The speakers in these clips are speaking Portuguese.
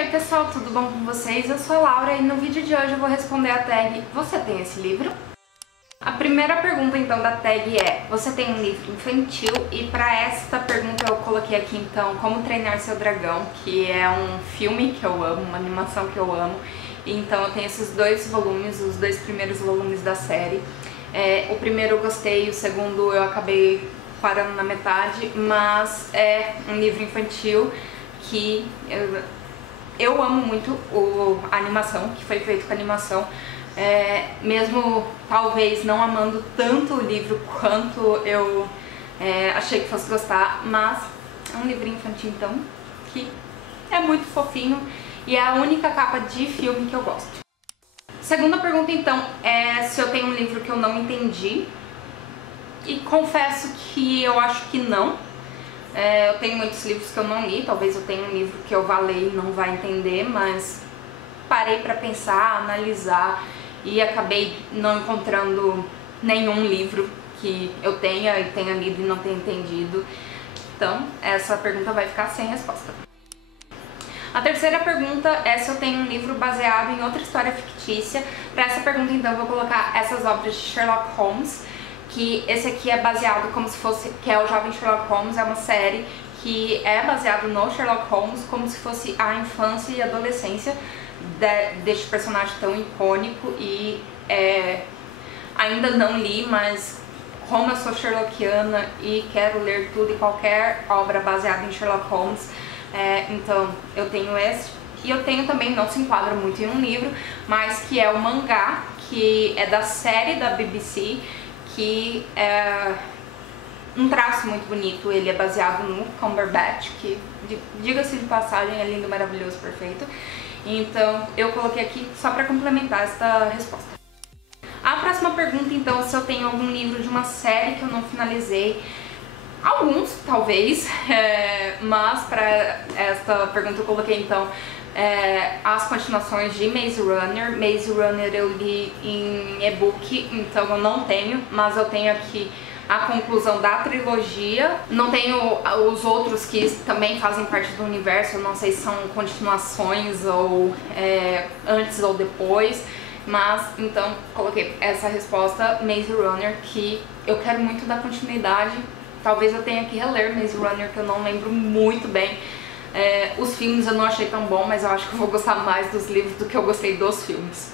Oi pessoal, tudo bom com vocês? Eu sou a Laura e no vídeo de hoje eu vou responder a tag "Você tem esse livro?". A primeira pergunta então da tag é: você tem um livro infantil? E para esta pergunta eu coloquei aqui então Como Treinar Seu Dragão, que é um filme que eu amo, uma animação que eu amo. Então eu tenho esses dois volumes, os dois primeiros volumes da série. O primeiro eu gostei, o segundo eu acabei parando na metade, mas é um livro infantil que eu amo muito a animação, que foi feito com animação, mesmo talvez não amando tanto o livro quanto eu achei que fosse gostar, mas é um livrinho infantil então que é muito fofinho e é a única capa de filme que eu gosto. Segunda pergunta então é se eu tenho um livro que eu não entendi, e confesso que eu acho que não. Eu tenho muitos livros que eu não li, talvez eu tenha um livro que eu vá ler e não vai entender, mas parei pra pensar, analisar e acabei não encontrando nenhum livro que eu tenha lido e não tenha entendido. Então, essa pergunta vai ficar sem resposta. A terceira pergunta é se eu tenho um livro baseado em outra história fictícia. Para essa pergunta, então, eu vou colocar essas obras de Sherlock Holmes, que esse aqui é baseado como se fosse, que é o Jovem Sherlock Holmes, é uma série que é baseado no Sherlock Holmes, como se fosse a infância e adolescência deste personagem tão icônico. E ainda não li, mas como eu sou sherlockiana e quero ler tudo e qualquer obra baseada em Sherlock Holmes, então eu tenho esse. E eu tenho também, não se enquadra muito em um livro, mas que é o mangá, que é da série da BBC, que é um traço muito bonito. Ele é baseado no Cumberbatch, que, diga-se de passagem, é lindo, maravilhoso, perfeito. Então eu coloquei aqui só para complementar esta resposta. A próxima pergunta então, se eu tenho algum livro de uma série que eu não finalizei. Alguns, talvez, mas para esta pergunta eu coloquei então as continuações de Maze Runner. Maze Runner eu li em e-book, então eu não tenho, mas eu tenho aqui a conclusão da trilogia. Não tenho os outros que também fazem parte do universo, eu não sei se são continuações ou antes ou depois, mas então coloquei essa resposta, Maze Runner, que eu quero muito dar continuidade. Talvez eu tenha que reler Maze Runner, que eu não lembro muito bem. Os filmes eu não achei tão bom, mas eu acho que eu vou gostar mais dos livros do que eu gostei dos filmes.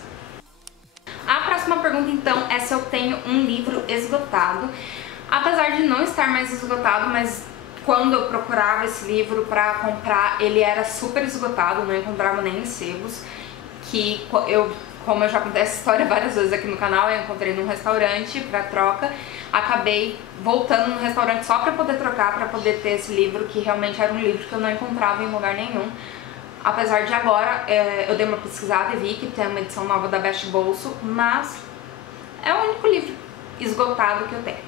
A próxima pergunta então é se eu tenho um livro esgotado. Apesar de não estar mais esgotado, mas quando eu procurava esse livro pra comprar, ele era super esgotado, não encontrava nem em sebos. Como eu já contei essa história várias vezes aqui no canal, eu encontrei num restaurante pra troca, acabei voltando no restaurante só pra poder trocar, pra poder ter esse livro, que realmente era um livro que eu não encontrava em lugar nenhum. Apesar de agora, eu dei uma pesquisada e vi que tem uma edição nova da Best Bolso, mas é o único livro esgotado que eu tenho.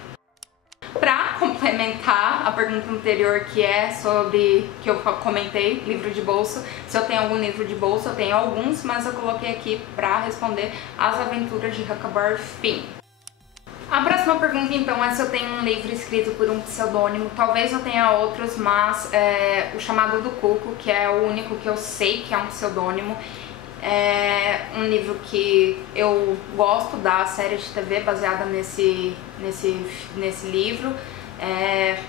Pra complementar a pergunta anterior, que é sobre, que eu comentei, livro de bolso, se eu tenho algum livro de bolso, eu tenho alguns, mas eu coloquei aqui pra responder As Aventuras de Huckleberry Finn. A próxima pergunta então é se eu tenho um livro escrito por um pseudônimo. Talvez eu tenha outros, mas O Chamado do Cuco, que é o único que eu sei que é um pseudônimo. É um livro que eu gosto da série de TV baseada nesse livro.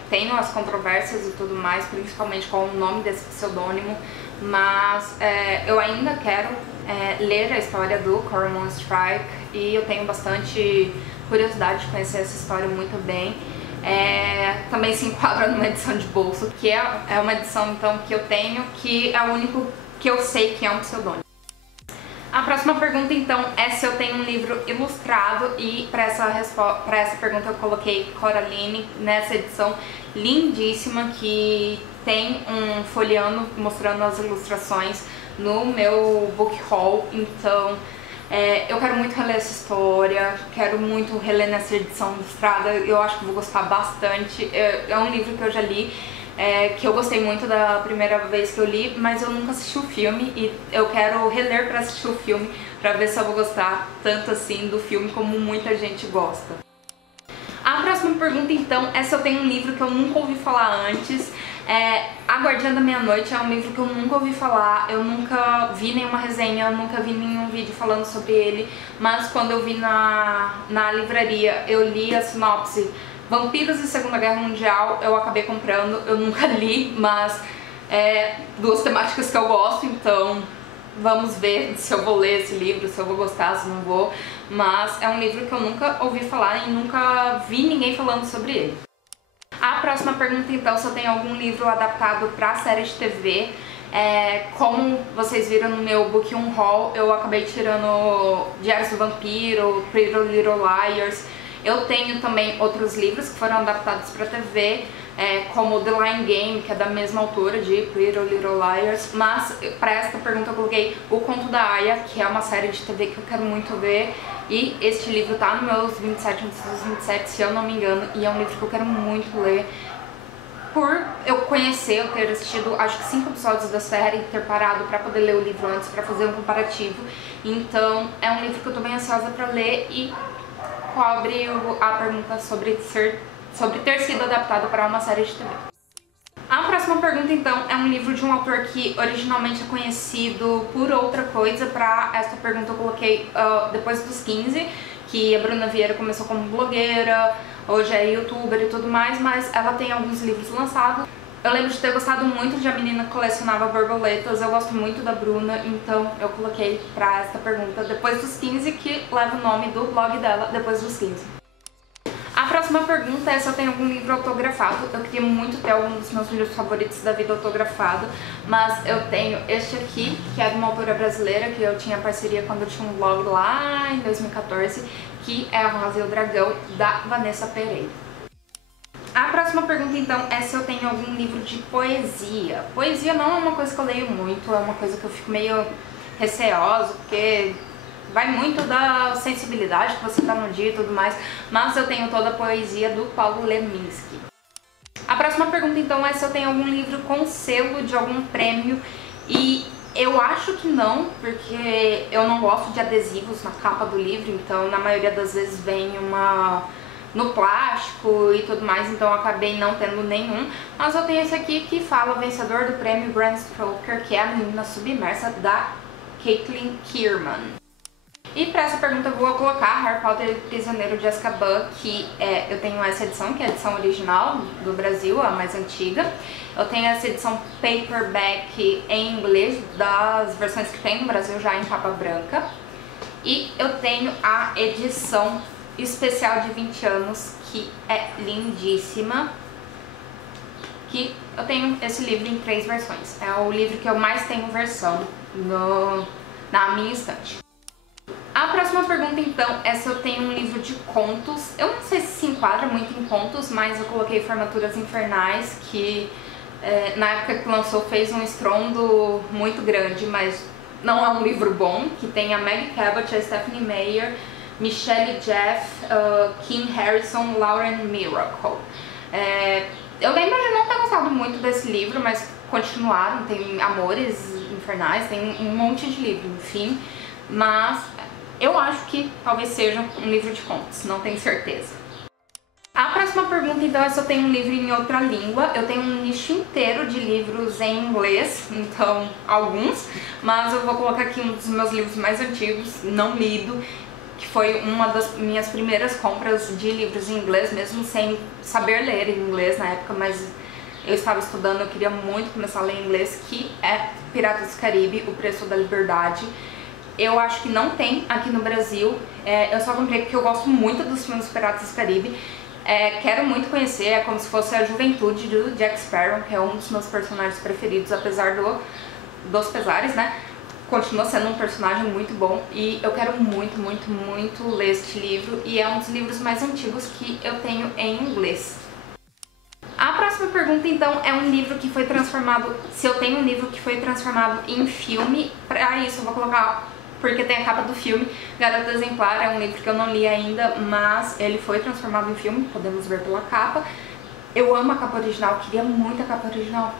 Tenho as controvérsias e tudo mais, principalmente com o nome desse pseudônimo, mas eu ainda quero ler a história do Cormoran Strike e eu tenho bastante curiosidade de conhecer essa história muito bem. Também se enquadra numa edição de bolso, que é uma edição então que eu tenho, que é o único que eu sei que é um pseudônimo. A próxima pergunta então é se eu tenho um livro ilustrado, e para essa pergunta eu coloquei Coraline, nessa edição lindíssima que tem um folheando mostrando as ilustrações no meu book haul. Então eu quero muito reler essa história, quero muito reler nessa edição ilustrada, eu acho que vou gostar bastante. É um livro que eu já li, que eu gostei muito da primeira vez que eu li, mas eu nunca assisti o filme e eu quero reler pra assistir o filme, pra ver se eu vou gostar tanto assim do filme como muita gente gosta. A próxima pergunta, então, é se eu tenho um livro que eu nunca ouvi falar antes. A Guardiã da Meia-Noite é um livro que eu nunca ouvi falar, eu nunca vi nenhuma resenha, eu nunca vi nenhum vídeo falando sobre ele, mas quando eu vi na livraria, eu li a sinopse Vampiros e Segunda Guerra Mundial, eu acabei comprando, eu nunca li, mas duas temáticas que eu gosto, então vamos ver se eu vou ler esse livro, se eu vou gostar, se não vou, mas é um livro que eu nunca ouvi falar e nunca vi ninguém falando sobre ele. A próxima pergunta, então, se eu tenho algum livro adaptado para série de TV. Como vocês viram no meu Book On Haul, eu acabei tirando Diários do Vampiro, Pretty Little Liars. Eu tenho também outros livros que foram adaptados para TV, como The Lying Game, que é da mesma autora de Pretty Little Liars, mas para esta pergunta eu coloquei O Conto da Aia, que é uma série de TV que eu quero muito ver, e este livro tá nos meus 27 antes dos 27, se eu não me engano, e é um livro que eu quero muito ler, por eu conhecer, eu ter assistido acho que 5 episódios da série, ter parado pra poder ler o livro antes, pra fazer um comparativo. Então é um livro que eu tô bem ansiosa pra ler e cobre a pergunta sobre ter sido adaptado para uma série de TV. A próxima pergunta, então, é um livro de um autor que originalmente é conhecido por outra coisa. Para esta pergunta eu coloquei Depois dos 15, que a Bruna Vieira começou como blogueira, hoje é youtuber e tudo mais, mas ela tem alguns livros lançados. Eu lembro de ter gostado muito de A Menina que Colecionava Borboletas, eu gosto muito da Bruna, então eu coloquei pra esta pergunta Depois dos 15, que leva o nome do blog dela, Depois dos 15. A próxima pergunta é se eu tenho algum livro autografado. Eu queria muito ter algum dos meus livros favoritos da vida autografado, mas eu tenho este aqui, que é de uma autora brasileira, que eu tinha parceria quando eu tinha um blog lá em 2014, que é A Rosa e o Dragão, da Vanessa Pereira. A próxima pergunta, então, é se eu tenho algum livro de poesia. Poesia não é uma coisa que eu leio muito, é uma coisa que eu fico meio receosa, porque vai muito da sensibilidade que você tá no dia e tudo mais, mas eu tenho toda a poesia do Paulo Leminski. A próxima pergunta, então, é se eu tenho algum livro com selo de algum prêmio, e eu acho que não, porque eu não gosto de adesivos na capa do livro, então na maioria das vezes vem no plástico e tudo mais, então eu acabei não tendo nenhum, mas eu tenho esse aqui que fala vencedor do prêmio Bram Stoker, que é A Menina Submersa, da Caitlin Kierman. E para essa pergunta eu vou colocar Harry Potter e o Prisioneiro de Azkaban, que eu tenho essa edição, que é a edição original do Brasil, a mais antiga. Eu tenho essa edição paperback em inglês, das versões que tem no Brasil já em capa branca. E eu tenho a edição especial de 20 anos, que é lindíssima. Que eu tenho esse livro em 3 versões. É o livro que eu mais tenho versão na minha estante. A próxima pergunta, então, é se eu tenho um livro de contos. Eu não sei se enquadra muito em contos, mas eu coloquei Formaturas Infernais, que na época que lançou fez um estrondo muito grande, mas não é um livro bom, que tem a Maggie Cabot, a Stephanie Meyer, Michelle Jeff, Kim Harrison, Lauren Miracle. Eu lembro de não ter gostado muito desse livro, mas continuaram, tem Amores Infernais, tem um monte de livro, enfim, mas eu acho que talvez seja um livro de contos, não tenho certeza. A próxima pergunta, então, é se eu tenho um livro em outra língua. Eu tenho um nicho inteiro de livros em inglês, então alguns, mas eu vou colocar aqui um dos meus livros mais antigos, não lido, que foi uma das minhas primeiras compras de livros em inglês, mesmo sem saber ler em inglês na época, mas eu estava estudando, eu queria muito começar a ler em inglês, que é Piratas do Caribe, O Preço da Liberdade. Eu acho que não tem aqui no Brasil, eu só comprei porque eu gosto muito dos filmes Piratas do Caribe. Quero muito conhecer, é como se fosse a juventude do Jack Sparrow, que é um dos meus personagens preferidos, apesar dos pesares, né? Continua sendo um personagem muito bom e eu quero muito, muito, muito ler este livro, e é um dos livros mais antigos que eu tenho em inglês. A próxima pergunta, então, é um livro que foi transformado, se eu tenho um livro que foi transformado em filme. Para isso eu vou colocar, porque tem a capa do filme, Garota Exemplar. É um livro que eu não li ainda, mas ele foi transformado em filme, podemos ver pela capa. Eu amo a capa original, queria muito a capa original.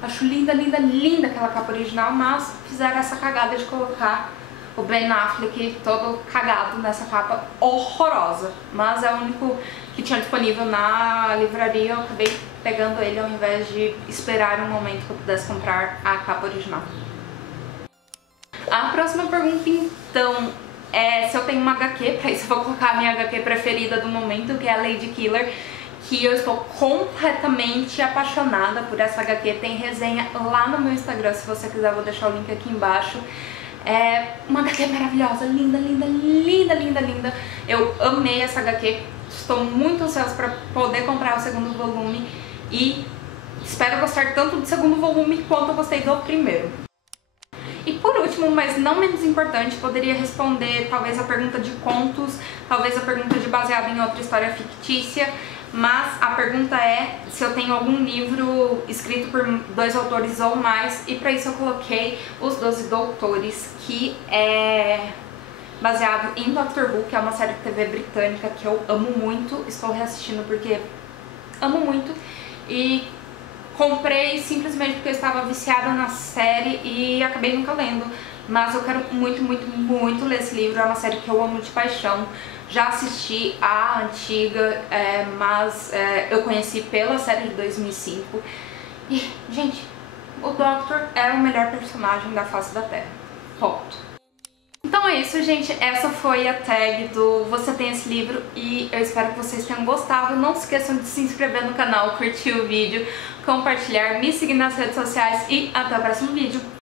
Acho linda, linda, linda aquela capa original, mas fizeram essa cagada de colocar o Ben Affleck todo cagado nessa capa horrorosa. Mas é o único que tinha disponível na livraria, eu acabei pegando ele ao invés de esperar um momento que eu pudesse comprar a capa original. A próxima pergunta, então, é se eu tenho uma HQ. Pra isso eu vou colocar a minha HQ preferida do momento, que é a Lady Killer, que eu estou completamente apaixonada por essa HQ. Tem resenha lá no meu Instagram, se você quiser eu vou deixar o link aqui embaixo. É uma HQ maravilhosa, linda, linda, linda, linda, linda. Eu amei essa HQ, estou muito ansiosa para poder comprar o segundo volume e espero gostar tanto do segundo volume quanto eu gostei do primeiro. E por último, mas não menos importante, poderia responder talvez a pergunta de contos, talvez a pergunta de baseado em outra história fictícia, mas a pergunta é se eu tenho algum livro escrito por 2 autores ou mais, e para isso eu coloquei Os 12 Doutores, que é baseado em Doctor Who, que é uma série de TV britânica que eu amo muito, estou reassistindo porque amo muito, e comprei simplesmente porque eu estava viciada na série e acabei nunca lendo, mas eu quero muito, muito, muito ler esse livro. É uma série que eu amo de paixão. Já assisti a antiga, mas eu conheci pela série de 2005. E, gente, o Doctor é o melhor personagem da face da Terra. Ponto. Então é isso, gente. Essa foi a tag do Você Tem Esse Livro e eu espero que vocês tenham gostado. Não se esqueçam de se inscrever no canal, curtir o vídeo, compartilhar, me seguir nas redes sociais e até o próximo vídeo.